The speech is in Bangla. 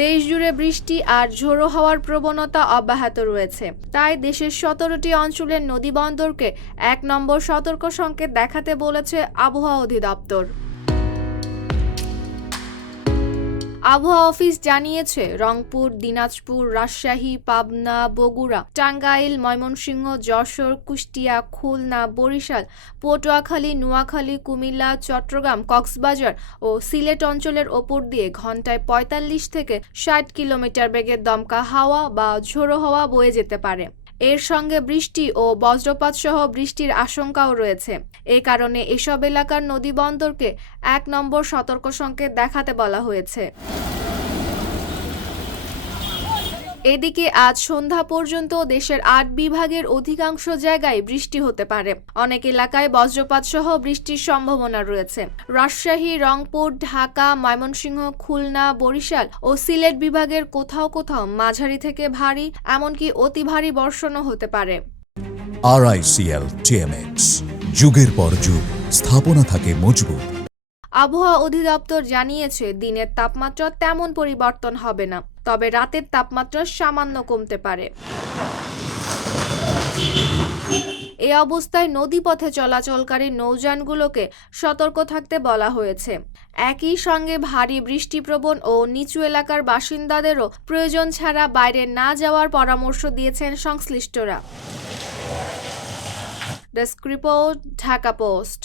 দেশজুড়ে বৃষ্টি আর ঝোড়ো হওয়ার প্রবণতা অব্যাহত রয়েছে। তাই দেশের ১৭টি অঞ্চলের নদীবন্দরকে ১ নম্বর সতর্ক সংকেত দেখাতে বলেছে আবহাওয়া অধিদপ্তর। আবহাওয়া অফিস জানিয়েছে, রংপুর, দিনাজপুর, রাজশাহী, পাবনা, বগুড়া, টাঙ্গাইল, ময়মনসিংহ, যশোর, কুষ্টিয়া, খুলনা, বরিশাল, পটুয়াখালী, নোয়াখালী, কুমিল্লা, চট্টগ্রাম, কক্সবাজার ও সিলেট অঞ্চলের ওপর দিয়ে ঘন্টায় ৪৫ থেকে ৬০ কিলোমিটার বেগে দমকা হাওয়া বা ঝোড়ো হাওয়া বয়ে যেতে পারে। এর সঙ্গে বৃষ্টি ও বজ্রপাত সহ বৃষ্টির আশঙ্কাও রয়েছে। এ কারণে এসব এলাকার নদীবন্দরকে ১ নম্বর সতর্ক সংকেত দেখাতে বলা হয়েছে। এদিকে আজ সন্ধ্যা পর্যন্ত দেশের ৮ বিভাগের অধিকাংশ জায়গায় বৃষ্টি হতে পারে। অনেক এলাকায় বজ্রপাত সহ বৃষ্টির সম্ভাবনা রয়েছে। রাজশাহী, রংপুর, ঢাকা, ময়মনসিংহ, খুলনা, বরিশাল ও সিলেট বিভাগের কোথাও কোথাও মাঝারি থেকে ভারী এমনকি অতি ভারী বর্ষণও হতে পারে। RICL TMX, যুগের পর যুগ স্থাপনা থাকে মজবুত। আবহাওয়া অধিদপ্তর জানিয়েছে, দিনের তাপমাত্রা তেমন পরিবর্তন হবে না, তবে রাতের তাপমাত্রা সামান্য কমতে পারে। এ অবস্থায় নদীপথে চলাচলকারী নৌযানগুলোকে সতর্ক থাকতে বলা হয়েছে। একই সঙ্গে ভারী বৃষ্টিপ্রবণ ও নিচু এলাকার বাসিন্দাদেরও প্রয়োজন ছাড়া বাইরে না যাওয়ার পরামর্শ দিয়েছেন সংশ্লিষ্টরা। Desk report, Dhaka post.